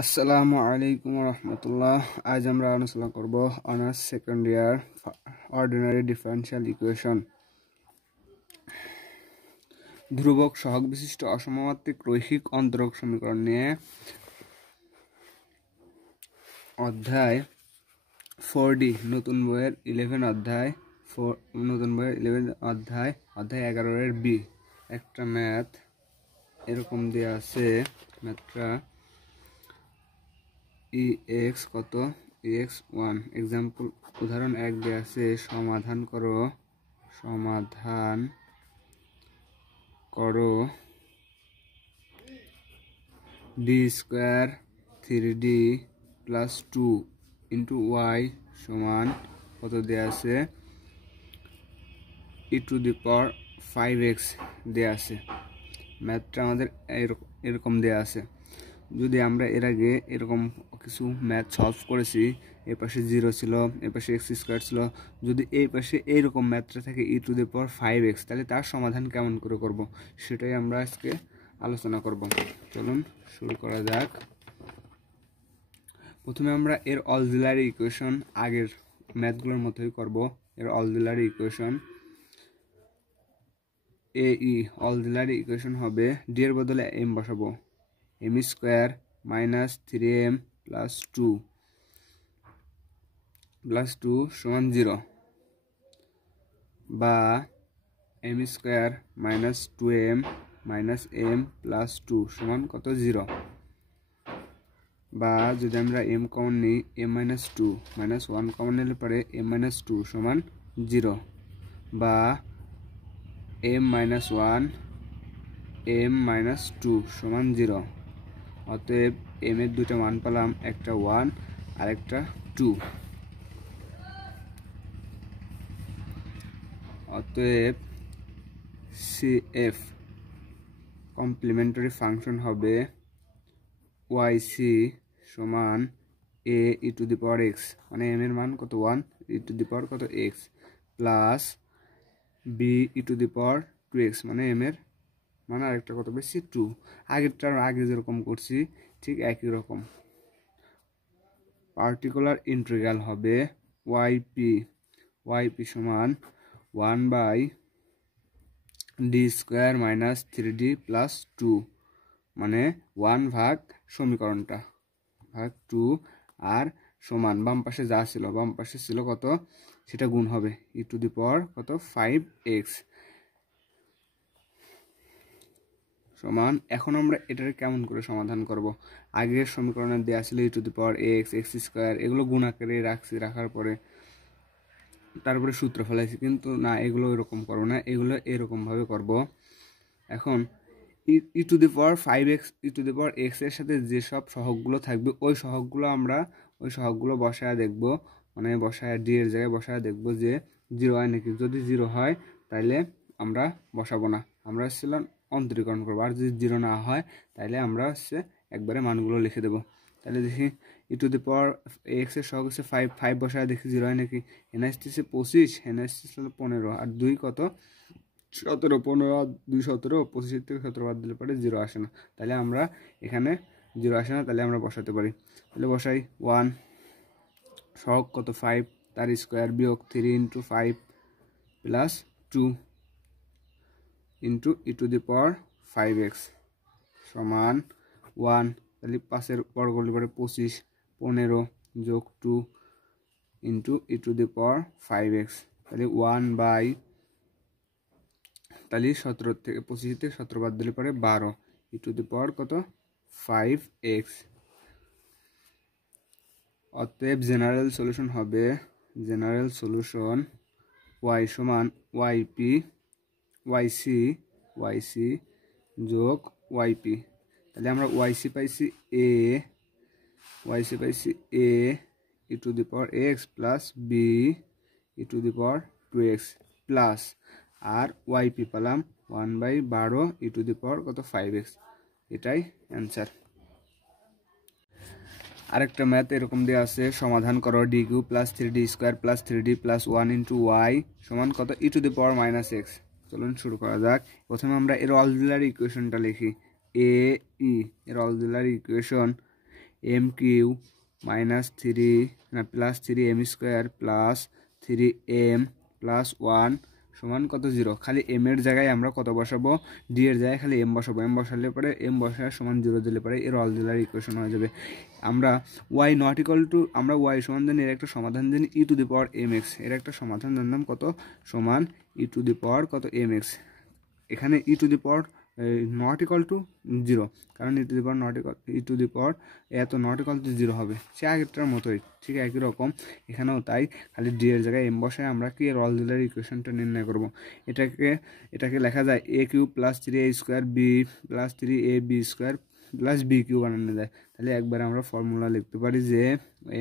আসসালামু আলাইকুম রহমতুল্লাহ। আজ আমরা আলোচনা করব honours second year ordinary differential equation, ধ্রুবক সহগ বিশিষ্ট অসমমাত্রিক রৈখিক অন্তরক সমীকরণ নিয়ে। অধ্যায় 4D, নতুন বইয়ের 11 অধ্যায়, অধ্যায় 11-এর বি। একটা ম্যাথ এরকম দেওয়া আছে। ম্যাথটা ex কত ex1 এক্সাম্পল উদাহরণ 1 দেওয়া আছে। সমাধান করো d square 3d plus 2 into y সমান কত দেওয়া আছে e two the power 5x দেওয়া আছে। ম্যাথটা আমাদের এরকম দেওয়া আছে। যদি আমরা এর আগে এরকম কিছু ম্যাথ সলভ করেছি, এই পাশে 0 ছিল, এই পাশে x স্কয়ার ছিল, যদি এই পাশে এইরকম ম্যাথটা থাকে e two the power 5x, তাহলে তার সমাধান কেমন করে করব সেটাই আমরা আজকে আলোচনা করব। চলুন শুরু করা যাক। প্রথমে আমরা এর অক্সিলারি ইকুয়েশন আগের ম্যাথগুলোর মতোই করব। এর অক্সিলারি ইকুয়েশন অক্সিলারি ইকুয়েশন হবে d এর বদলে m বসাবো, m square minus 3m plus 2 সমান 0, বা m square minus 2m minus m plus 2 সমান কত 0, বা যদি আমরা m কমন নিই m মাইনাস 2 মাইনাস 1 কমন নিলে পরে m মাইনাস 2 সমান 0, বা m মাইনাস 1 m মাইনাস 2 সমান 0। অতএব m এর দুটো মান পেলাম, একটা 1 আর একটা 2। অতএব CF কমপ্লিমেন্টারি ফাংশন হবে YC সমান a e two the power x, মানে m এর মান কত 1 e টু দি পাওয়ার কত x, plus b e two the power 2x, মানে m এর মান আরেকটা কত বেশি 2। আগেরটার আগে যেরকম করছি ঠিক একই রকম। পার্টিকুলার ইন্টিগ্রাল হবে yp সমান 1 by d square minus 3d plus 2, মানে 1 ভাগ সমীকরণটা ভাগ 2 আর সমান বাম পাশে যা ছিল, বাম পাশে ছিল কত সেটা গুণ হবে e টু দি পাওয়ার কত 5x সমান। এখন আমরা এটাকে কেমন করে সমাধান করব? আগের সমীকরণে দেওয়া ছিল e two the power x, x square, এগুলো গুণ আকারে রাখার পরে তারপরে সূত্র ফেলাইছি, কিন্তু না, এগুলো এরকম করবো না, এগুলো এরকমভাবে করব। এখন e to the power 5x e to the power x এর সাথে যেসব সহগগুলো থাকবে ওই সহগগুলো বসায় দেখব, মানে বসায় d এর জায়গায় বসায় দেখব যে 0 হয় নাকি। যদি 0 হয় তাহলে আমরা বসাবো না, আমরা অন্তরীকরণ করবো। আর যদি 0 না হয় তাহলে আমরা একবারে মানগুলো লিখে দেবো। তাহলে দেখি ই টু দি পাওয়ার এক্স এর সহগ হচ্ছে 5 বসায় দেখি 0 হয় নাকি। এন আসতেছে 25, এন আসতেছে 15, আর 2 কত 17, 15 আর 2 17, 25 থেকে 17 বাদ দিলে পরে 0 আসে না। তাহলে আমরা এখানে 0 আসে না, তাহলে আমরা বসাতে পারি। তাহলে বসাই 1 সহগ কত 5, তার স্কোয়ার বিয়োগ 3 into 5 plus 2 into e to the power 5x সমান 1। তাহলে 5-এর বর্গ করলে পরে 25, 15 যোগ 2 into e to the power 5x, তাহলে 1 বাই, তাহলে 17 থেকে 25 থেকে 17 বাদ দিলে পরে 12 ই টু দি পাওয়ার কত 5x। অতএব জেনারেল সলিউশন হবে y সমান yc যোগ yp। তাহলে আমরা yc পাইছি a e to the power x plus b e to the power 2x plus, আর yp পেলাম 1/12 ই টু দি পাওয়ার কত 5x। এটাই অ্যান্সার। আরেকটা ম্যাথ এরকম দেওয়া আছে। সমাধান করো d³ plus 3d square plus 3d plus 1 into y সমান কত e to the power minus x। চলুন শুরু করা যাক। প্রথমে আমরা এর অক্সিলারি ইকুয়েশনটা লিখি। এর auxiliary equation m cube minus three না plus three m square plus three m plus one সমান কত 0। খালি এম এর জায়গায় আমরা কত বসাবো, ডি এর জায়গায় খালি এম বসাবো। এম বসালে পরে এম বসার সমান 0 দিলে পরে এর অল-জেলার ইকুয়েশন হয়ে যাবে। আমরা ওয়াই নট ইকুয়াল টু আমরা ওয়াই সমান জানি, এর একটা সমাধান জানি e to the power m x. এর একটা সমাধান জানলাম কত, সমান ই টু দি পাওয়ার কত এম এক্স। এখানে e to the power not equal to 0, কারণ e to the power not equal e to the power এত নট ইকুয়াল টু 0 হবে, সে আগেরটার মতোই ঠিক একই রকম এখানেও তাই। খালি ডি এর জায়গায় এম বসায় আমরা কি এর অল-জেলার ইকুয়েশনটা নির্ণয় করব। এটাকে লেখা যায় a cube plus 3a square b plus 3ab square plus b cube বানানো যায়। তাহলে একবার আমরা ফর্মুলা লিখতে পারি যে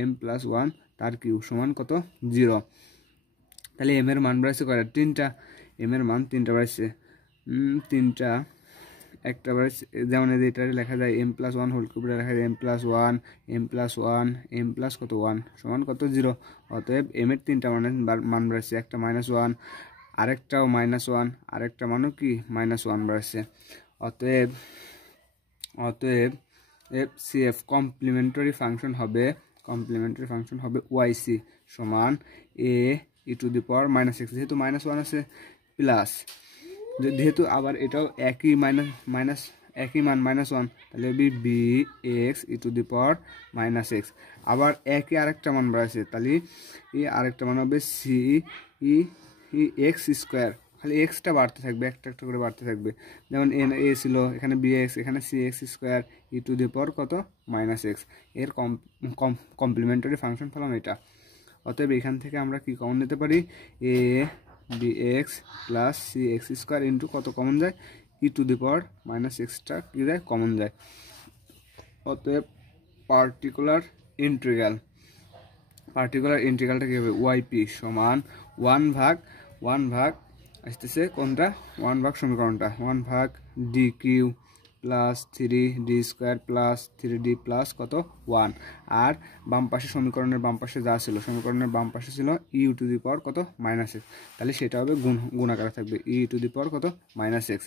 এম প্লাস 1 তার কিউ সমান কত 0। তাহলে এম এর মান বাড়ছে কয়টা, 3টা। এম এর মান 3টা বাড়ছে, 3টা একটা বাড়ছে। যেমন এটা লেখা যায় এম প্লাস 1 হোল কিউবটা লেখা যায় M plus 1 M plus 1 M plus কত 1 সমান কত 0। অতএব এম এর 3টা মান বাড়ছে, একটা -1 আরেকটাও -1 আরেকটা মানও কি -1 বাড়ছে। অতএব F C F complementary function হবে ওয়াইসি সমান a e to the power -x। যেহেতু -1 আছে প্লাস, যেহেতু আবার এটাও একই একই মান -1, তাহলে B x e to the power -x। আবার একই আরেকটা মান বাড়াচ্ছে, তাহলে আরেকটা মান হবে সি ই এক্স স্কোয়ার। খালি এক্সটা বাড়তে থাকবে, একটা একটা করে বাড়তে থাকবে। যেমন এন এ ছিল, এখানে বি এক্স, এখানে c x square e to the power কত -x। এর কমপ্লিমেন্টারি ফাংশন পেলাম এটা। অতএব এখান থেকে আমরা কি কমন নিতে পারি, a b x plus c x square into কত কমন যায়, ই টু দি পাওয়ার -xটা কী যায় কমন যায়। অতএব পার্টিকুলার ইন্টিগ্রালটা কী হবে, ওয়াইপি সমান 1/1 আসতেছে কোনটা, 1 ভাগ সমীকরণটা 1 ভাগ D cube plus 3d square plus 3d plus কত 1। আর বাম পাশে সমীকরণের বাম পাশে যা ছিল, সমীকরণের বাম পাশে ছিল ই টু দি পাওয়ার কত -x, তাহলে সেটা হবে গুণাকারে থাকবে ই টু দি পাওয়ার কত -x।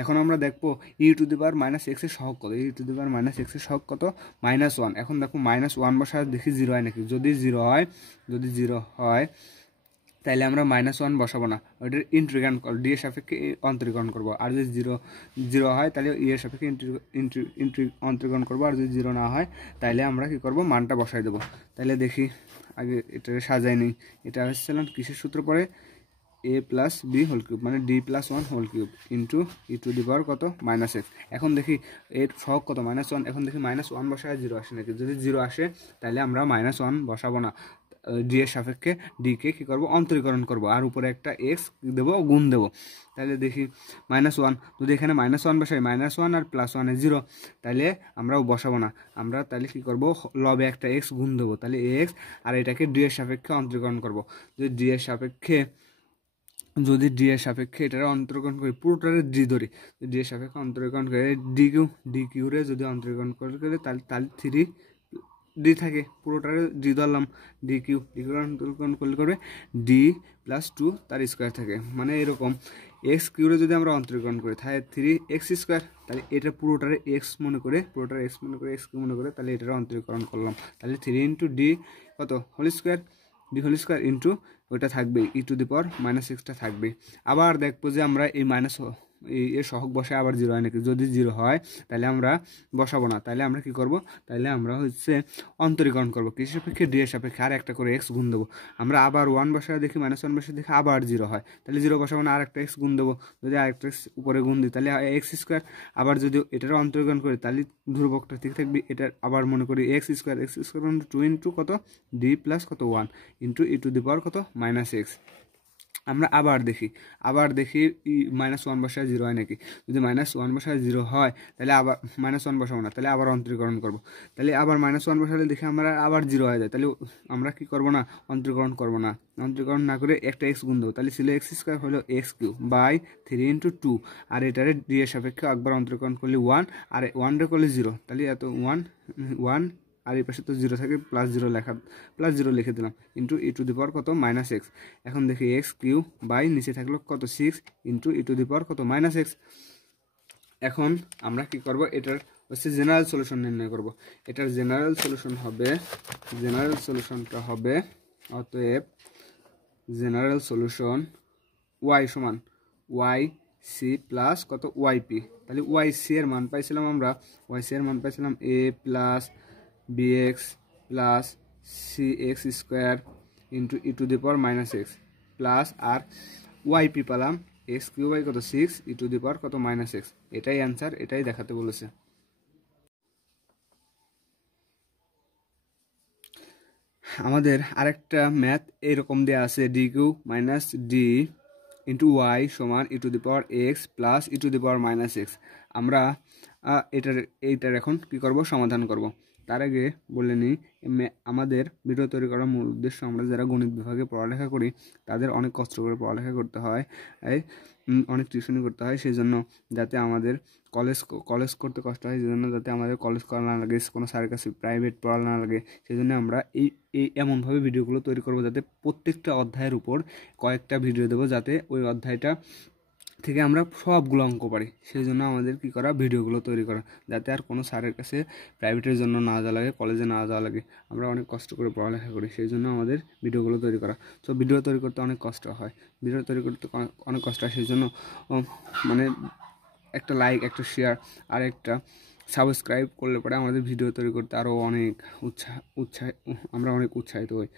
এখন আমরা দেখবো ই টু দি পাওয়ার -x এর সহগ কত, e to the power -x এর সহগ কত -1। এখন দেখো -1 বসায় দেখি 0 হয় নাকি, যদি 0 হয় তাহলে আমরা -1 বসাবো না, ওইটার ইন্টিগ্রেশন ডি এর সাপেক্ষে অন্তরীকরণ করবো। আর যদি 0 হয় তাহলে ই এর সাপেক্ষে অন্তরীকরণ করবো। আর যদি 0 না হয় তাহলে আমরা কি করব, মানটা বসাই দেবো। তাহলে দেখি আগে এটা সাজাই নিই। এটা হচ্ছিলাম কিসের সূত্র পরে, a plus b whole cube মানে d plus 1 whole cube into e to the power কত -x। এখন দেখি এর সহগ কত -1। এখন দেখি -1 বসায় 0 আসে নাকি, যদি 0 আসে তাহলে আমরা -1 বসাবো না, ডি এর সাপেক্ষে ডিকে কী করবো, অন্তরীকরণ করবো। আর উপরে একটা এক্স দেবো, গুণ দেবো। তাহলে দেখি -1, যদি এখানে -1 বসাই, -1 আর +1 0, তাহলে আমরাও বসাবো না। আমরা তাহলে কী করবো, লবে একটা এক্স গুণ দেবো, তাহলে এক্স আর এটাকে ডি এর সাপেক্ষে অন্তরীকরণ করবো। যদি ডি এর সাপেক্ষে এটার অন্তরীকরণ করি, পুরোটারে ডি ধরি, ডি এর সাপেক্ষে অন্তরীকরণ করে ডি কিউরে যদি অন্তরীকরণ করে তাহলে 3 থাকে, পুরোটারে ডি ধরলাম, ডি কিউ অন্তরীকরণ করলে ডি প্লাস 2 তার স্কোয়ার থাকে। মানে এরকম এক্স কিউরে যদি আমরা অন্তরীকরণ করি তাহলে 3x স্কোয়ার, তাহলে এটা পুরোটারে এক্স মনে করে এক্স কিউ মনে করে তাহলে এটার অন্তরীকরণ করলাম। তাহলে 3 ইন্টু ডি কত whole square, D whole square into ওইটা থাকবে ই টু দি পাওয়ার -xটা থাকবে। আবার দেখবো যে আমরা এই এর সহগ বসায় আবার 0 হয় নাকি, যদি 0 হয় তাহলে আমরা বসাবো না, তাহলে আমরা কি করব, তাহলে আমরা অন্তরীকরণ করবো কিসের সাপেক্ষে, ডি এর সাপেক্ষে, আর একটা করে এক্স গুণ দেবো। আমরা আবার 1 বসায় দেখি, -1 বসায় দেখি আবার 0 হয়, তাহলে 0 বসাবো না, আর একটা এক্স গুণ দেবো। যদি আরেকটা এক্স উপরে গুণ দিই তাহলে এক্স স্কোয়ার। আবার যদি এটারও অন্তরীকরণ করি তাহলে ধ্রুবকটা ঠিক থাকবে, এটার আবার মনে করি এক্স স্কোয়ার 2 ইন্টু কত ডি প্লাস কত 1 into e to the power কত -x। আমরা আবার দেখি -1 বসায় 0 হয় নাকি, যদি -1 বসায় 0 হয় তাহলে আবার -1 বসাবো না, তাহলে আবার অন্তরীকরণ করব। তাহলে আবার -1 বসালে দেখি আমরা আবার 0 হয়ে যায়, তাহলে আমরা কি করব না, অন্তরীকরণ করব না। অন্তরীকরণ না করে একটা এক্স গুণ দেবো, তাহলে ছিল এক্স স্কোয়ার হলো x কিউ বাই 3 ইন্টু 2। আর এটারে ডি এর সাপেক্ষে একবার অন্তরীকরণ করলে 1, আর 1 রে করলে 0, তাহলে এত 1 আর এই পাশে তো 0 থাকে, +0 লিখে দিলাম into e to the power কত -x। এখন দেখি এক্স কিউ বাই নিচে থাকলো কত 6 into e to the power কত -x। এখন আমরা কি করব, এটার হচ্ছে জেনারেল সলিউশন নির্ণয় করব। এটার জেনারেল সলিউশনটা হবে অতএব জেনারেল সলিউশন ওয়াই সমান ওয়াই সি প্লাস কত ওয়াই পি। তাহলে ওয়াই সি এর মান পাইছিলাম আমরা, a plus b x plus c x square into e to the power minus x plus আর ওয়াই পি পেলাম এক্স কিউব বাই কত 6 ই টু দি পাওয়ার কত মাইনাস এক্স। এটাই অ্যান্সার, এটাই দেখাতে বলেছে। আমাদের আরেকটা ম্যাথ এরকম দেওয়া আছে d cube minus d into y সমান e to the power x plus e to the power minus x. আমরা এইটার এখন কি করব, সমাধান করব। তার আগে বলে নিই, আমাদের ভিডিও তৈরি করার মূল উদ্দেশ্য, আমরা যারা গণিত বিভাগে পড়ালেখা করি তাদের অনেক কষ্ট করে পড়ালেখা করতে হয়, অনেক টিউশনি করতে হয়, সেই জন্য যাতে আমাদের কলেজ করতে কষ্ট হয়, সেই জন্য যাতে আমাদের কলেজ করা না লাগে, কোনো স্যারের কাছে প্রাইভেট পড়া না লাগে, সেই জন্য আমরা এই এমনভাবে ভিডিওগুলো তৈরি করব যাতে প্রত্যেকটা অধ্যায়ের উপর কয়েকটা ভিডিও দেবো, যাতে ওই অধ্যায়টা থেকে আমরা সবগুলো অঙ্ক পারি। সেই জন্য আমাদের কি করা, ভিডিওগুলো তৈরি করা, যাতে আর কোনো স্যারের কাছে প্রাইভেটের জন্য না যাওয়া লাগে, কলেজে না যাওয়া লাগে। আমরা অনেক কষ্ট করে পড়ালেখা করি, সেই জন্য আমাদের ভিডিওগুলো তৈরি করা। তো ভিডিও তৈরি করতে অনেক কষ্ট হয়, সেই জন্য মানে একটা লাইক, একটা শেয়ার আর একটা সাবস্ক্রাইব করলে পরে আমাদের ভিডিও তৈরি করতে আরও অনেক আমরা অনেক উৎসাহিত হই।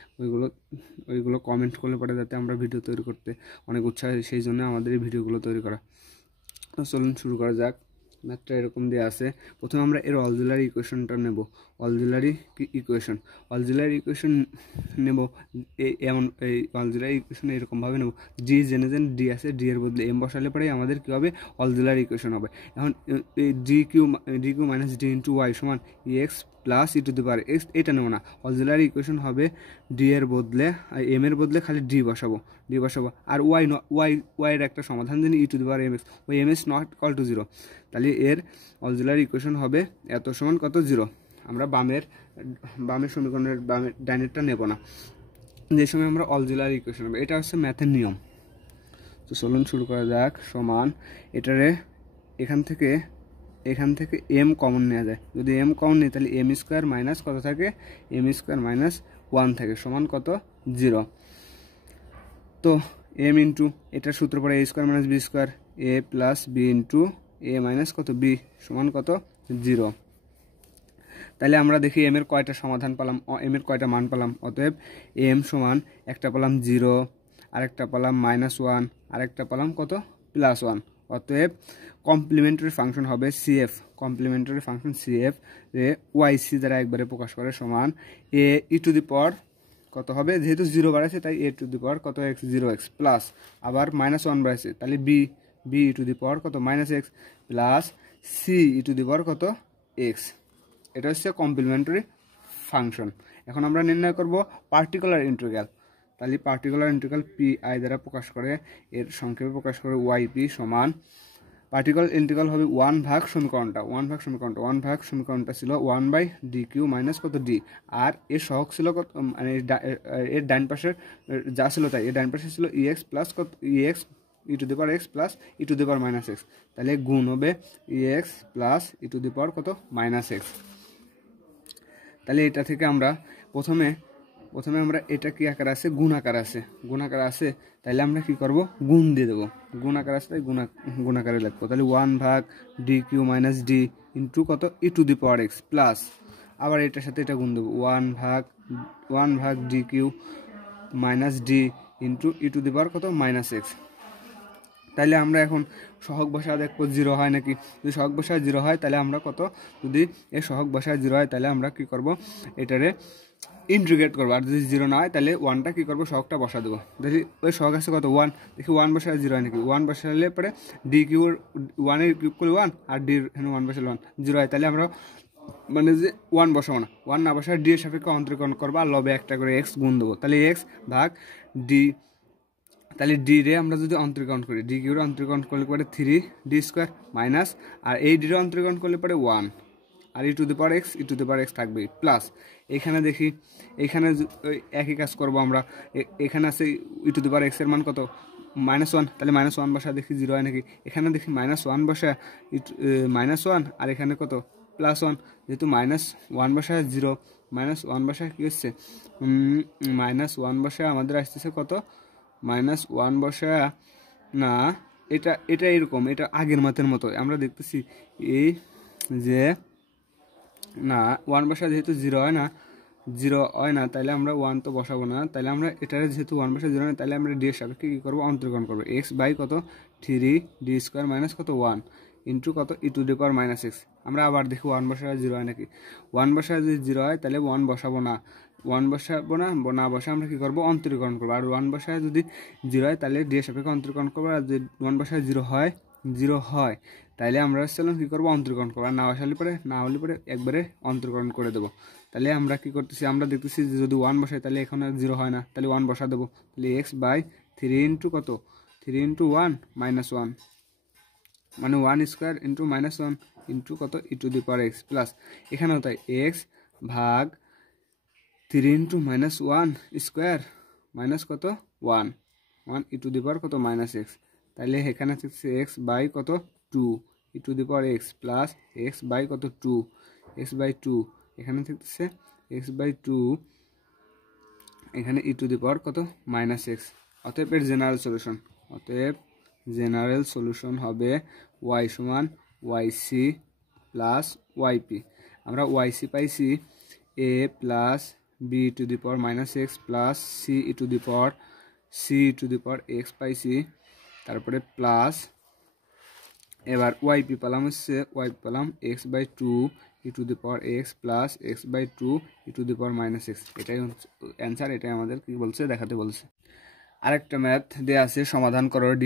ওইগুলো কমেন্ট করলে পরে যাতে আমরা ভিডিও তৈরি করতে অনেক উৎসাহ, সেই জন্য আমাদের এই ভিডিওগুলো তৈরি করা। তো চলুন শুরু করা যাক। ম্যাথটা এরকম দেওয়া আছে। প্রথমে আমরা এর অক্সিলারি ইকুয়েশনটা নেব। অক্সিলারি ইকুয়েশন নেব এই অক্সিলারি ইকুয়েশন এরকমভাবে নেব, ডি জেনে ডি আছে, ডি এর বদলে এম বসালে পরে আমাদের কী হবে, অক্সিলারি ইকুয়েশন হবে। এখন এই d cube minus d into y সমান e x plus e to the power x, এটা নেব না। অক্সিলারি ইকুয়েশন হবে ডি এর বদলে এম এর বদলে খালি ডি বসাবো, আর ওয়াইয়ের একটা সমাধান জানি e to the power m x, ওই m x not equal to 0। তাহলে এর অক্সিলারি ইকুয়েশন হবে এত সমান কত 0। আমরা বামের সমীকরণের ডাইনেরটা নেব না, যে সময় আমরা অক্সিলারি ইকুয়েশন হবে। এটা হচ্ছে ম্যাথের নিয়ম। তো চলুন শুরু করা যাক। সমান এটারে এখান থেকে এম কমন নেওয়া যায়। যদি এম কমন নিই তাহলে এম স্কোয়ার মাইনাস কত থাকে, এম স্কোয়ার মাইনাস 1 থাকে, সমান কত 0। তো এম ইন্টু এটার সূত্র পড়ে এ স্কোয়ার মাইনাস বি স্কোয়ার, এ প্লাস বি ইন্টু এ মাইনাস কত বি সমান কত 0। তাহলে আমরা দেখি এম এর কয়টা সমাধান পেলাম, এম এর কয়টা মান পেলাম। অতএব এম সমান একটা পেলাম 0, আরেকটা পেলাম -1, আরেকটা পেলাম কত +1। অতএব কমপ্লিমেন্টারি ফাংশন হবে সিএফ, রে ওয়াই সি দ্বারা একবারে প্রকাশ করে সমান a e to the power কত হবে, যেহেতু 0 বাড়াইছে তাই এ টু দি পাওয়ার কত এক্স 0x প্লাস আবার -1 বাড়াইছে তাহলে B e to the power কত -x plus c e to the power কত এক্স। এটা হচ্ছে কমপ্লিমেন্টারি ফাংশন। এখন আমরা নির্ণয় করব পার্টিকুলার ইন্টিগ্রাল। তাহলে পার্টিকুলার ইন্টিগ্রাল পি আই দ্বারা প্রকাশ করে, এর সংক্ষেপে প্রকাশ করে ওয়াই পি সমান পার্টিকুলার ইন্টিগ্রাল হবে 1 ভাগ সমীকরণটা ছিল 1/dq মাইনাস কত ডি, আর এর সহগ ছিল কত, মানে এর ডান পাশের যা ছিল তাই, এর ডান পাশে ছিল ex প্লাস কত ex e to the power x plus e to the power minus x. তাহলে গুণ হবে ex plus e to the power কত মাইনাস এক্স। তাহলে এটা থেকে আমরা প্রথমে আমরা এটা কি আকার আছে, গুণ আকার আছে, তাহলে আমরা কি করব, গুণ দিয়ে দেবো। গুণ আকার আছে তাই গুণ আকারে লিখবো। তাহলে 1 ভাগ D cube minus d into কত e to the power x plus আবার এটার সাথে এটা গুণ দেবো 1 ভাগ D cube minus d into e to the power কত মাইনাস এক্স। তাহলে আমরা এখন সহগ বসায় দেখবো 0 হয় নাকি। যদি সহগ বসায় 0 হয় তাহলে আমরা কত, যদি এর সহগ বসায় 0 হয় তাহলে আমরা কি করব, এটারে ইন্টিগ্রেট করবো। আর যদি 0 না হয় তাহলে 1টা কী করবো, সহগটা বসা দেবো। দেখি ওই সহগ আছে কত 1, দেখি 1 বসায় 0 হয় নাকি। 1 বসালে পরে ডি কিউর 1-এর কিউব করলে 1 আর ডির এখানে 1 বসালে 1 0 হয়, তাহলে আমরা মানে যে 1 বসাবো না, 1 না বসায় ডি এর সাপেক্ষে অন্তরীকরণ করবো আর লবে একটা করে এক্স গুণ দেবো। তাহলে এক্স ভাগ ডি, তাহলে ডি রে আমরা যদি অন্তরীকরণ করি, ডি কিউরে অন্তরীকরণ করলে পরে 3d² মাইনাস আর এই ডিরে অন্তরীকরণ করলে পরে 1 আর ই টু দি পাওয়ার এক্স থাকবে প্লাস। এখানে দেখি, এখানে ওই একই কাজ করবো আমরা। এখানে আছে ই টু দি পাওয়ার এক্সের মান কত -1, তাহলে -1 বসা দেখি 0 হয় নাকি। এখানে দেখি -1 বসা -1 আর এখানে কত প্লাস ওয়ান, যেহেতু মাইনাস ওয়ান বসায় জিরো, মাইনাস ওয়ান বসায় কী হচ্ছে, মাইনাস ওয়ান বসায় আমাদের আসতেছে কত, মাইনাস ওয়ান বসায় না, এটা এটা এরকম, এটা আগের মাতের মতো আমরা দেখতেছি এই যে না ওয়ান বসায় যেহেতু জিরো হয় না তাহলে আমরা ওয়ান তো বসাবো না, তাহলে আমরা এটার যেহেতু ওয়ান বসায় জিরো না তাহলে আমরা ডি এর সাপেক্ষে কী করবো, অন্তর্করণ করবো। এক্স বাই কত 3d² মাইনাস কত 1 ইন্টু কত e⁻−x। আমরা আবার দেখি ওয়ান বসায় জিরো হয় নাকি, ওয়ান বসায় যদি জিরো হয় তাহলে ওয়ান বসাবো না, না বসে আমরা কী করবো, অন্তরীকরণ করবো। আর ওয়ান বসায় যদি জিরো হয় তাহলে ডি এর সাপেক্ষে অন্তরীকরণ করবো। আর যদি ওয়ান বসায় জিরো হয় তাহলে আমরা চলুন কী করবো, অন্তরীকরণ করবো। আর না হলে পরে একবারে অন্তরীকরণ করে দেবো। তাহলে আমরা কী করতেছি, আমরা দেখতেছি যে যদি ওয়ান বসাই তাহলে এখানে জিরো হয় না, তাহলে ওয়ান বসা দেবো। তাহলে এক্স বাই 3 ইন্টু কত, 3 ইন্টু 1 -1, মানে 1² ইন্টু -1 ইন্টু কত e⁻x প্লাস এখানেও তাই এক্স ভাগ 3 ইন্টু -1² মাইনাস কত 1 কত -x। তাহলে এখানে হচ্ছে এক্স বাই কত 2 e⁻x প্লাস এক্স বাই কত 2, এক্স বাই 2 এখানে থাকতেছে এক্স বাই 2, এখানে কত -x। অতএব এর জেনারেল সলিউশন হবে y সমান yc প্লাস yp। আমরা yc পাইছি a plus b⁻−x plus c⁻x পাইছি, তারপরে প্লাস এবার yp পেলাম হচ্ছে x by 2 e⁻x plus x by 2 e⁻−x। এটাই অ্যান্সার, এটাই আমাদের কি বলছে, দেখাতে বলছে। আরেকটা ম্যাথ দেওয়া আছে, সমাধান করো d²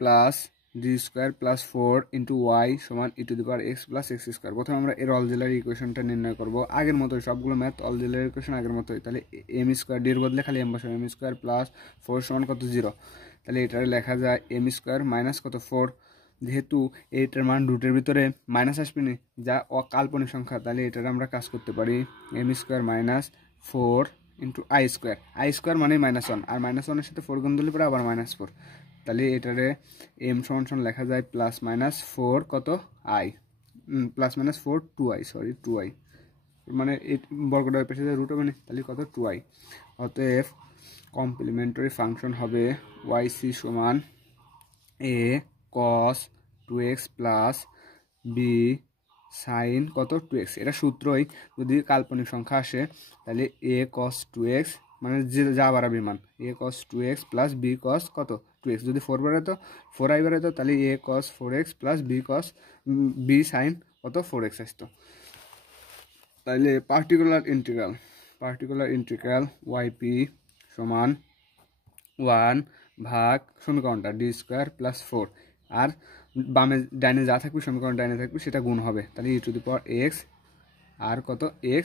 প্লাস 4 ইন্টু y সমান e⁻x প্লাস x²। প্রথমে আমরা এর অক্সিলারি ইকুয়েশনটা নির্ণয় করব, আগের মতোই সবগুলো ম্যাথ অক্সিলারি ইকুয়েশন আগের মতোই। তাহলে m² d এর বদলে খালি m বসাবো, m² প্লাস 4 সমান কত 0। তাহলে এটারে লেখা যায় m² মাইনাস কত 4, যেহেতু এইটার মান রুটের ভিতরে মাইনাস আসবে না, যা অকাল্পনিক সংখ্যা, তাহলে এটার আমরা কাজ করতে পারি m² মাইনাস 4 ইন্টু i² মানে -1, আর -1 সাথে 4 গুণ দিলে পরে আবার -4। তাহলে এটারে m সমান লেখা যায় +-4 কত i, +-4 2i, সরি 2i, মানে বর্গটা পেছনে রুট হবে না, তাহলে কত 2i। অতএব কমপ্লিমেন্টারি ফাংশন হবে yc সমান a cos 2x plus b sine কত 2x। এটা সূত্রই, যদি কাল্পনিক সংখ্যা আসে তাহলে a cos 2x মানে যা বাড়াবে মান, a cos 2x plus b cos কত 2x। যদি 4 বাড়াতো 4i বাড়াতো তাহলে a cos 4x plus b sine কত 4x আসতো। তাহলে পার্টিকুলার ইন্টিগ্রাল yp সমান 1 ভাগ সমীকরণটা d² প্লাস 4, আর বামে ডাইনে যা থাকবে সমীকরণ ডাইনে থাকবে সেটা গুণ হবে, তাহলে e⁻x আর কত x²।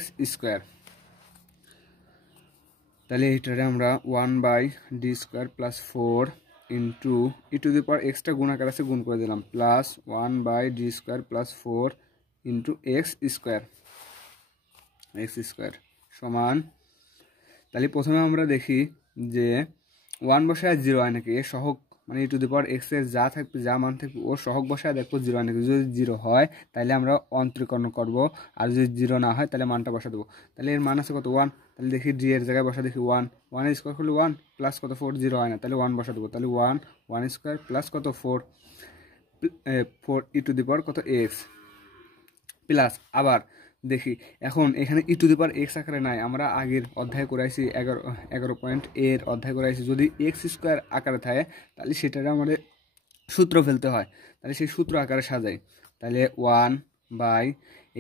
তাহলে এইটারে আমরা 1/d² প্লাস 4 ইন্টু e⁻xটা গুণ আকার আছে গুণ করে দিলাম, plus 1/d² plus 4 into x² সমান। তাহলে প্রথমে আমরা দেখি যে 1 বসায় 0 হয় নাকি, এর সহগ মানে e⁻x এর যা মান থাকবে ওর সহগ বসায় দেখবো 0 হয় নাকি। যদি 0 হয় তাহলে আমরা অন্তরীকরণ করব, আর যদি 0 না হয় তাহলে মানটা বসা দেবো। তাহলে এর মান আছে কত 1, তাহলে দেখি d এর জায়গায় বসা দেখি 1 করলে 1 প্লাস কত 4, 0 হয় না, তাহলে 1 বসা দেবো। তাহলে 1² প্লাস কত 4 কত x প্লাস আবার দেখি এখন এখানে e⁻x আকারে নাই, আমরা আগের অধ্যায় করাইছি 11.এর অধ্যায় করাইছি। যদি x² আকারে থাকে তাহলে সেটারে আমাদের সূত্র ফেলতে হয়, তাহলে সেই সূত্র আকারে সাজাই। তাহলে 1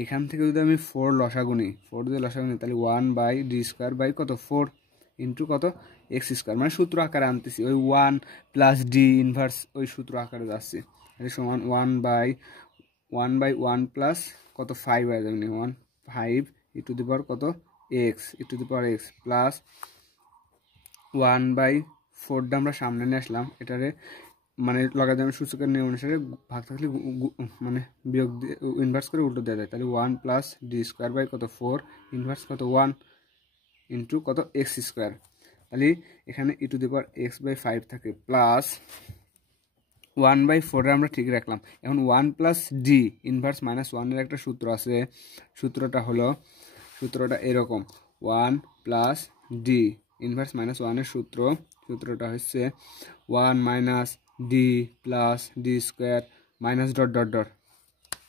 এখান থেকে যদি আমি 4 লসাগুনি, 4 দিয়ে লসাগুনি, তাহলে 1/d² বাই কত 4 ইন্টু কত x², মানে সূত্র আকারে আনতেছি, ওই 1 প্লাস d ইনভার্স ওই সূত্র আকারে যাচ্ছে। তাহলে সমান 1/1 প্লাস কত 5 হয়ে যাবে, 5 কত x প্লাস 1/4টা আমরা সামনে নিয়ে আসলাম, এটারে মানে লগারিদমিক সূচকের নিয়ম অনুসারে ভাগ থাকলে মানে বিয়োগ দিয়ে ইনভার্স করে উল্টো দেওয়া যায়। তাহলে 1 প্লাস d² বাই কত 4 ইনভার্স কত 1 ইন্টু কত x²। তাহলে এখানে e⁻x/5 থাকে প্লাস 1/4 আমরা ঠিক রাখলাম। এখন 1 প্লাস ডি ইনভার্স মাইনাস 1-এর একটা সূত্র আছে, সূত্রটা এরকম 1 প্লাস ডি ইনভার্স মাইনাস 1-এর সূত্রটা হচ্ছে 1 minus D plus D square minus dot dot dot.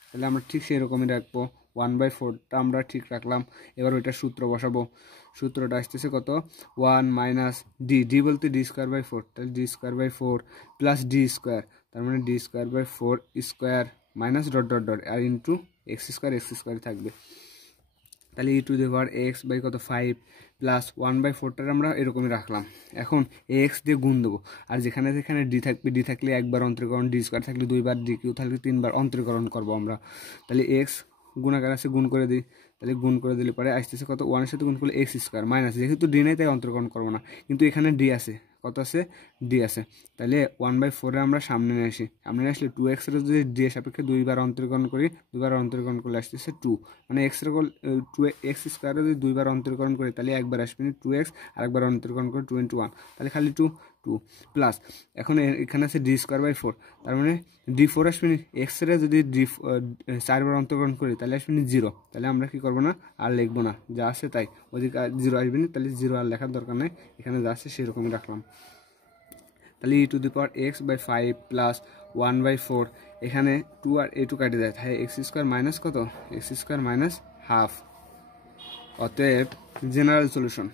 তাহলে আমরা ঠিক সেই রকমই রাখবো। 1/4টা আমরা ঠিক রাখলাম। এবার ওইটার সূত্র বসাবো। সূত্রটা আসতেছে কত 1 মাইনাস ডি বলতে d²/4, তাহলে d²/4 প্লাস ডি স্কোয়ার, তার মানে d²/4 square minus dot dot dot আর ইন্টু x² থাকবে। তাহলে e⁴x কত 5 প্লাস 1/4টা আমরা এরকমই রাখলাম। এখন এক্স দিয়ে গুণ দেবো, আর যেখানে যেখানে ডি থাকলে একবার অন্তরীকরণ, d² থাকলে 2বার, কিউ থাকলে 3বার অন্তরীকরণ করবো আমরা। তাহলে এক্স গুণাকার আছে, গুণ করে দিই। তাহলে গুণ করে দিলে পরে আসতেছে কত 1-এর সাথে গুণ করলে x² মাইনাস, যেহেতু ডি নেই তাই অন্তরীকরণ করবো না, কিন্তু এখানে ডি আছে, কত আছে ডি আছে। তাহলে 1/4 আমরা সামনে নিয়ে আসি, সামনে নিয়ে আসলে 2x এর যদি ডি এর সাপেক্ষে 2বার অন্তরীকরণ করি, 2বার অন্তরীকরণ করলে আসতেছে 2, মানে x² যদি 2বার অন্তরীকরণ করি তাহলে একবার আসবে 2x, আর একবার অন্তরীকরণ করে 2 × 1, তাহলে খালি 2 প্লাস এখন এখানে আছে d²/4, তার মানে d4 আসবে, এক্স এর যদি 4বার অন্তরীকরণ করি তাহলে আসবে 0, তাহলে আমরা কি করবো না, আর লিখবো না, যা আছে তাই, ওদিকে 0 আসবে না, তাহলে 0 আর লেখার দরকার নেই, এখানে যা আছে সেরকমই রাখলাম। তাহলে e⁵ প্লাস 1/4, এখানে 2 আর 2 কাটে যায়, তাহলে x² মাইনাস কত, x² মাইনাস হাফ। অতএব জেনারেল সলিউশন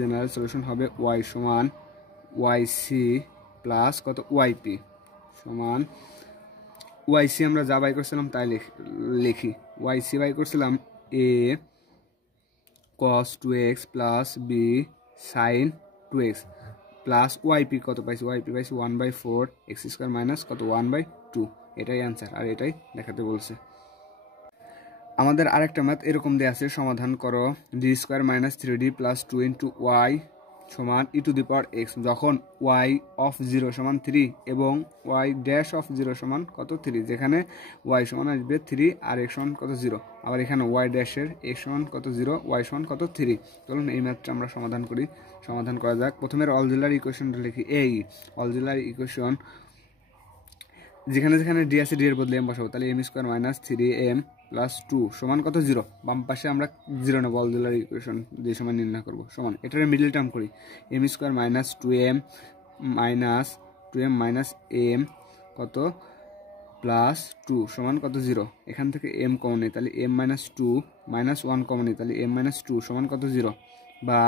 জেনারেল সলিউশন হবে y সমান yc প্লাস কত yp সমান yc আমরা যা বাই করছিলাম তাই লিখি, yc বাই করছিলাম a cos 2x plus b sin 2x plus yp কত পাইছি, yp পাইছি 1/4 x² মাইনাস কত 1/2, এটাই অ্যান্সার, আর এটাই দেখাতে বলছে। আমাদের আরেকটা ম্যাথ এরকম দেওয়া আছে, সমাধান করো d² minus 3d plus 2 × y সমান e⁴x, যখন y অফ 0 সমান 3 এবং y ড্যাশ অফ 0 সমান কত 3, যেখানে y সমান আসবে 3 আর x সমান কত 0, আবার এখানে y ড্যাশের x সমান কত 0, y সমান কত 3। চলুন এই ম্যাথটা আমরা সমাধান করা যাক। প্রথমে অক্সিলারি ইকুয়েশনটা লিখি, এই অক্সিলারি ইকুয়েশন যেখানে যেখানে ডি আছে ডি এর বদলে এম বসাবো, তাহলে m² মাইনাস 3m প্লাস 2 সমান কত 0, বাম পাশে আমরা 0 নেবো, অক্সিলারি ইকুয়েশন যে সময় নির্ণয় করবো সমান, এটার মিডল টার্ম করি, m² minus 2m minus m কত প্লাস 2 সমান কত 0, এখান থেকে m কমন নেই, তাহলে m মাইনাস 2 মাইনাস 1 কমন নেই, তাহলে m মাইনাস 2 সমান কত 0, বা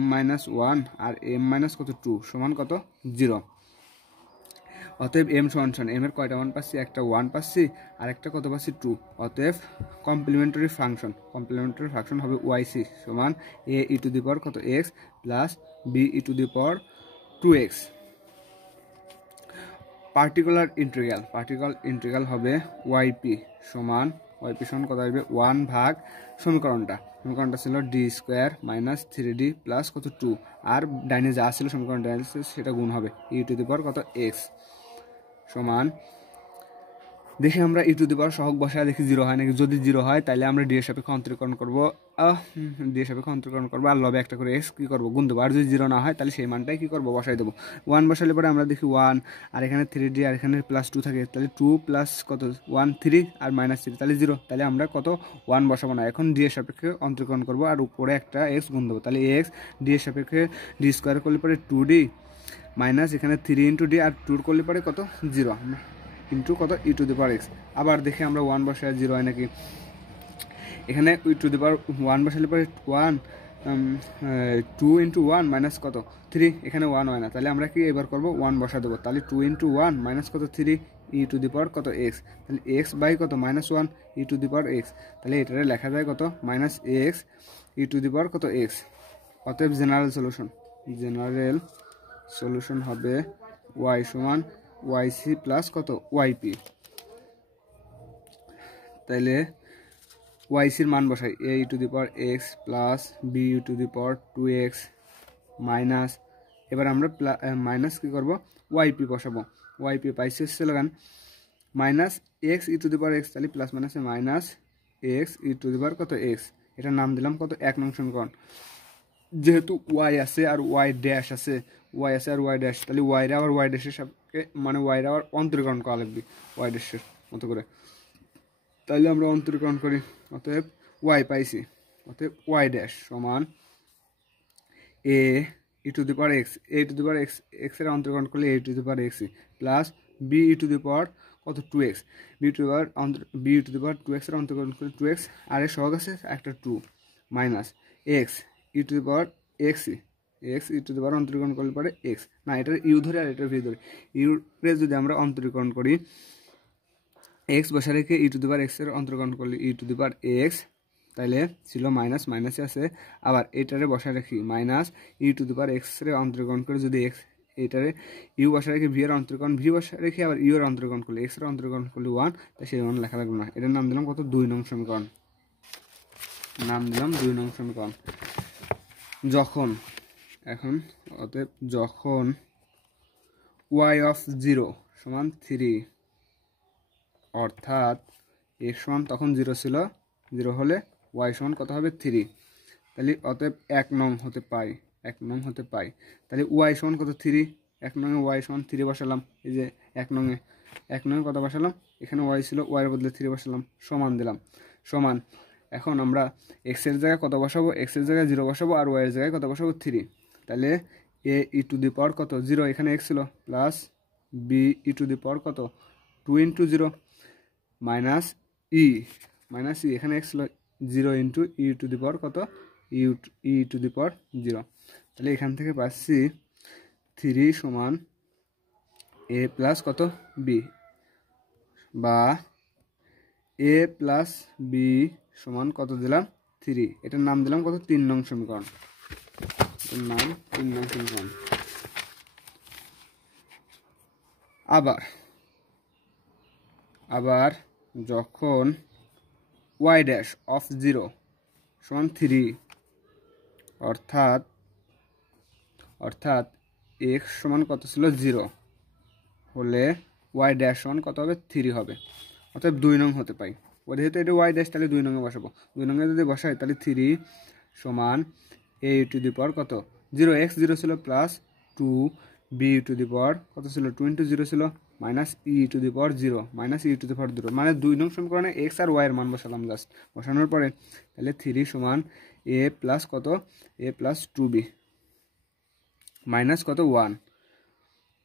m মাইনাস 1 আর m মাইনাস কত 2 সমান কত 0। অতএব m সমান m এর কয়টা মান পাচ্ছি, একটা 1 পাচ্ছি আর একটা কত পাচ্ছি 2, অতএব কমপ্লিমেন্টারি ফাংশন হবে yc সমান a কত x plus b e⁴2x। Particular integral হবে yp সমান কত আসবে 1 ভাগ সমীকরণটা ছিল d² মাইনাস 3d প্লাস কত 2, আর ডাইনে যা ছিল সমীকরণ ডাইনে সেটা গুণ হবে e⁴ কত x সমান, দেখি আমরা e⁴ সহগ বসায় দেখি 0 হয় নাকি, যদি 0 হয় তাহলে আমরা d এর সাপেক্ষে অন্তরীকরণ করবো, আর লবে একটা করে x কি করবো গুণ দেবো, আর যদি 0 না হয় তাহলে সেই মানটাই কি করবো বসাই দেবো। 1 বসালে পরে আমরা দেখি 1 আর এখানে 3d আর এখানে প্লাস 2 থাকে, তাহলে 2 প্লাস কত 1 3 আর মাইনাস 3 তাহলে 0, তাহলে আমরা কত 1 বসাবো না, এখন d এর সাপেক্ষে অন্তরীকরণ করবো আর উপরে একটা x গুণ দেবো, তাহলে x d এর সাপেক্ষে d² করলে পরে 2d মাইনাস এখানে 3 × d আর 2 করলে পরে কত 0 ইন্টু কত e⁴x। আবার দেখি আমরা 1 বসায় 0 হয় নাকি, এখানে e⁴1 বসালে পরে 1 2 × 1 মাইনাস কত 3, এখানে 1 হয় না, তাহলে আমরা কি এবার করবো 1 বসা দেবো, তাহলে 2 × 1 মাইনাস কত 3 e⁴ কত x, তাহলে x বাই কত -1 e⁴x, তাহলে এটারে লেখা যায় কত মাইনাস x e⁴ কত x। অতএব জেনারেল সলিউশন হবে y সমান yc প্লাস কত yp। তাইলে yc এর মান বসাই a⁴x plus b e⁴2x minus, এবার আমরা মাইনাস কি করব yp বসাবো, yp পাইছি হচ্ছে লাগান মাইনাস x e⁴x, তাহলে প্লাস মাইনাসে মাইনাস x e⁴ কত x, এটার নাম দিলাম কত 1 নং সমীকরণ। যেহেতু y আছে আর y ড্যাশ আছে, ওয়াই আছে আর ওয়াই ড্যাশ, তাহলে ওয়াইরে আবার ওয়াই ড্যাশের সাপেক্ষে মানে ওয়াইরে আবার অন্তরীকরণ করা লাগবে ওয়াই ড্যাশের মতো করে। তাহলে আমরা অন্তরীকরণ করি, অতএব ওয়াই পাইছি, অতএব ওয়াই ড্যাশ সমান a e to the power x, a to the power x, এক্সের অন্তরীকরণ করলে a to the power x plus b e to the power কত 2x, b to the power b to the power 2x এর অন্তরীকরণ করলে 2x, আর এর সহগ আছে একটা 2 minus x e to the power x e to the power অন্তরীকরণ করলে পরে এক্স, না এটার ইউ ধরে আর এটার ভি ধরে, ইউরে যদি আমরা অন্তরীকরণ করি এক্স বসা রেখে ই টু দি পাওয়ার এক্সের অন্তরীকরণ করলে ই টু দি পাওয়ার এক্স, তাহলে ছিল মাইনাস, মাইনাসে আছে, আবার এটারে বসা রাখি মাইনাস ই টু দি পাওয়ার এক্সের অন্তরীকরণ করে যদি এক্স, এটারে ইউ বসা রেখে ভি এর অন্তরীকরণ, ভি বসা রেখে আবার ইউ এর অন্তরীকরণ করলে এক্সের অন্তরীকরণ করলে 1, তাই সেই 1 লেখা লাগবে না। এটার নাম দিলাম কত 2 নং সমীকরণ, নাম দিলাম 2 নং সমীকরণ। যখন এখন অতএব যখন y অফ 0 সমান 3 অর্থাৎ x সমান তখন 0 ছিল, 0 হলে y সমান কত হবে 3, তাহলে অতএব 1 নং হতে পাই, 1 নং হতে পাই। তাহলে y সমান কত 3, 1 নং এ y সমান 3 বসালাম, এই যে 1 নং এ কত বসালাম, এখানে y ছিল, y এর বদলে 3 বসালাম, সমান দিলাম, সমান। এখন আমরা x এর জায়গায় কত বসাবো, x এর জায়গায় 0 বসাবো আর y এর জায়গায় কত বসাবো 3, তাহলে a e to the power কত 0, এখানে x ছিল, plus b e to the power কত 2 ইন্টু 0 মাইনাস ই, এখানে x ছিল 0 into e to the power কত ই টু দি পাওয়ার 0, তাহলে এখান থেকে পাচ্ছি 3 সমান a প্লাস কত b, বা a প্লাস b সমান কত দিলাম 3, এটার নাম দিলাম কত 3 নং সমীকরণ, এটার নাম 3 নং সমীকরণ। আবার যখন y ড্যাশ অফ 0 সমান 3 অর্থাৎ x সমান কত ছিল 0 হলে y ড্যাশ সমান কত হবে 3 হবে, অর্থাৎ 2 নং হতে পাই। যেহেতু এটা y ড্যাশ তাহলে 2 নঙে বসাবো, 2 নঙে যদি বসাই তাহলে 3 সমান a টু দি পাওয়ার কত 0, x 0 ছিল plus 2 b to the power কত ছিল 2 ইন্টু 0 ছিল minus e to the power 0 minus e to the power 0, মানে 2 নং সমীকরণে x আর y এর মান বসালাম জাস্ট, বসানোর পরে তাহলে 3 সমান a প্লাস কত a প্লাস 2b মাইনাস কত 1,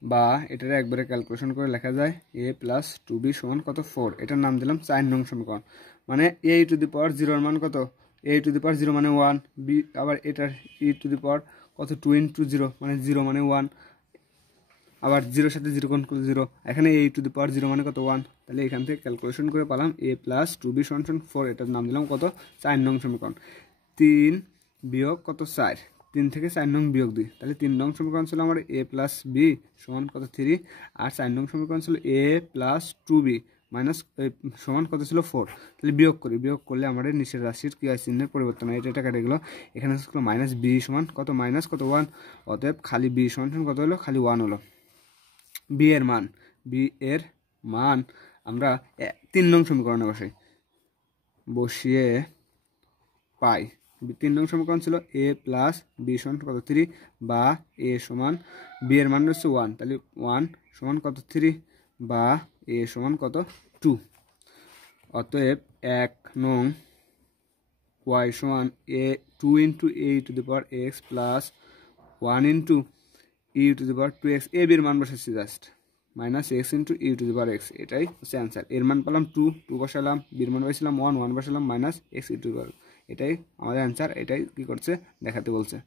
বা এটার একবারে ক্যালকুলেশন করে লেখা যায় a প্লাস 2b সমান কত 4, এটার নাম দিলাম 4 নং সমীকরণ। মানে a টু দি পাওয়ার 0 এর মান কত, a টু দি পাওয়ার 0 মানে 1, b আবার এটার ই টু দি পাওয়ার কত 2 ইন্টু 0 মানে 0 মানে 1, আবার 0 সাথে 0 কোণ করলে 0, এখানে a টু দি পাওয়ার 0 মানে কত 1, তাহলে এখান থেকে ক্যালকুলেশন করে পেলাম a প্লাস 2b সমান 4, এটার নাম দিলাম কত 4 নং সমীকরণ। 3 বিয়োগ কত 4, 3 থেকে 4 নং বিয়োগ 2, তাহলে 3 নং সমীকরণ ছিল আমার a প্লাস b সমান কত 3, আর 4 নং সমীকরণ ছিল a প্লাস 2b মাইনাস সমান কত ছিল 4, তাহলে বিয়োগ করি, বিয়োগ করলে আমাদের নিচের রাশির ক্রিয়া চিহ্নের পরিবর্তন হয়, এটা কেটে গেল, এখানে ছিল মাইনাস b সমান কত মাইনাস কত 1, অতএব খালি b সমান কত হলো খালি 1 হলো। b এর মান আমরা 3 নং সমীকরণে বসিয়ে পাই, 3 নং সমীকরণ ছিল a প্লাস b সমান কত 3, বা a সমান b এর মান হচ্ছে 1, তাহলে 1 সমান কত 3, বা a সমান কত 2, অতএব 1 নং y সমান a 2 into a two the power x plus 1 into e two the power 2x, a b এর মান বসাচ্ছি just minus x into e two the power x, এটাই হচ্ছে অ্যান্সার। এর মান পেলাম 2 বসালাম, b এর মান পাইছিলাম 1 বসালাম minus x e to the power, এটাই আমাদের অ্যান্সার, এটাই কি করছে দেখাতে বলছে।